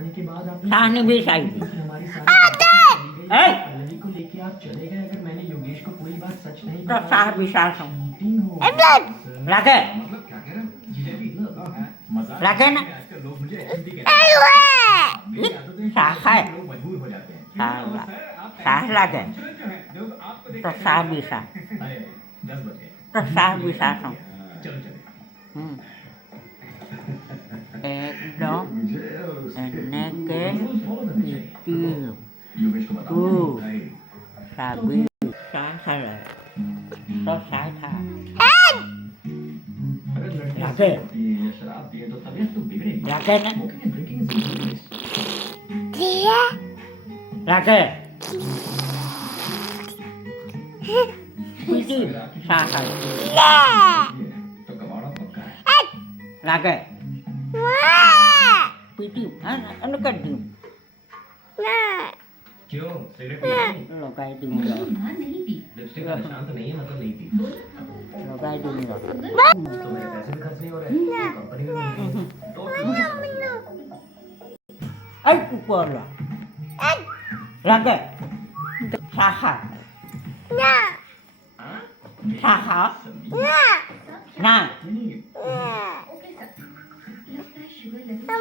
आने के बाद आपने साहनी भी सही थी हमारी सारी ए पल्लवी को लेके आप चले गए। अगर मैंने योगेश को पूरी बात सच नहीं तो साह विशाल हूँ चीटिंग हो रखे मतलब क्या कह रहे हो जिलेबी मजाक रखे ना आजकल लोग मुझे एक्चुअली कहते हैं मेरी आदतें साह है लोग मजबूर हो जाते हैं साह लगे लोग आपको देख तो साह विशाल अरे 10 बजे तो साह विशाल हूँ चलो चलो एकदम एने के इति योगेश को तू बताओ साबी साह है तो साह था अगर लड़के रखे या शराब पिए तो तबीयत तो बिगड़ेगी रखे ना smoking and drinking is injurious रखे इति साह है तो कबाड़ा पक्का है रखे पीटी अन कर दूँ क्यों सिगरेट पी लगाई दूँगा लिपस्टिक का निशान तो नहीं है मतलब नहीं पी लगाई दूँगा तो मेरे पैसे भी खर्च नहीं हो रहे कंपनी भी मिल गई तो ऐ ऊपर ला रखे साहा साहा ना नहीं लगता है शुगर लेवल